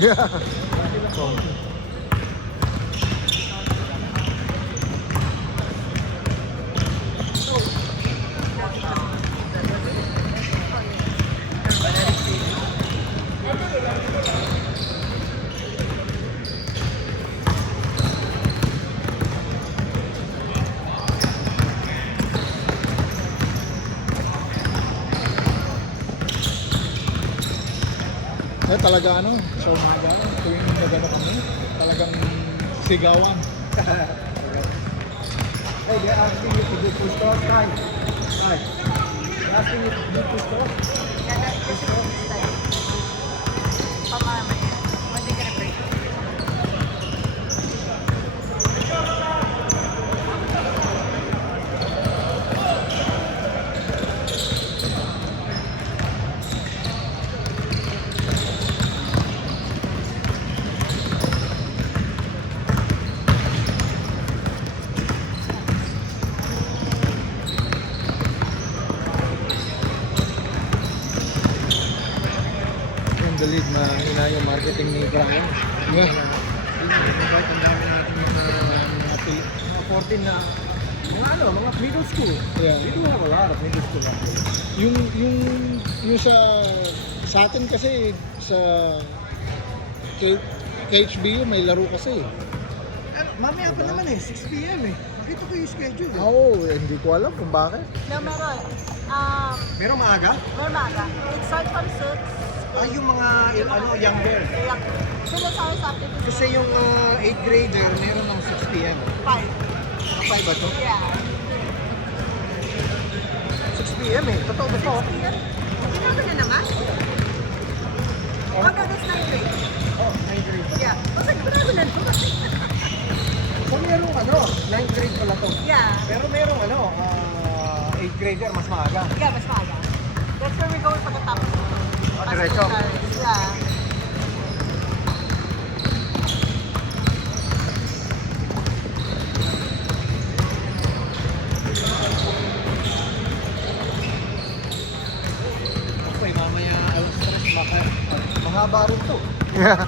Yeah. Talaga ano, sa umaga lang, tuwing nagano kami, talagang sigawan. Hey, they're asking you to do push-up, time. Hi. They're asking you to do push-up. Yung the lead na ina yung marketing ni Brian. Yeah. Invite ang dami natin mga 14 na mga middle school. Yeah. We do have a lot of middle school athletes. Yung sa atin kasi sa KHBU may laro kasi. Mamaya pa naman 6 p.m. Nakita ko yung schedule. Hindi ko alam kung bakit. No, meron. Pero maaga? Meron maaga. It starts from 6. Yung mga younger. Yeah. Sunod sa akin sa activity. Kasi yung 8th grader, meron ng 6 p.m. 5. 5 ba to? Yeah. 6 p.m. Totoo ba to? Sinabi na naman? Oh, no, that's 9th grade. Oh, 9th grade. Yeah. Basta sigurado na to. So merong 9th grade pala to. Yeah. Pero merong 8th grader, mas maaga. Yeah, mas maaga. That's where we're going pagkatapos. Diretso? Yeah. Okay, mamaya alas 3, mahaba rin to. Yeah.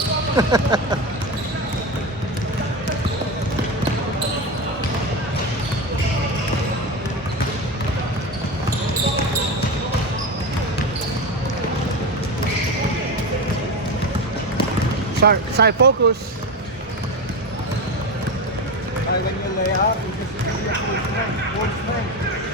Sorry, focus. When you lay out, you can see the full strength.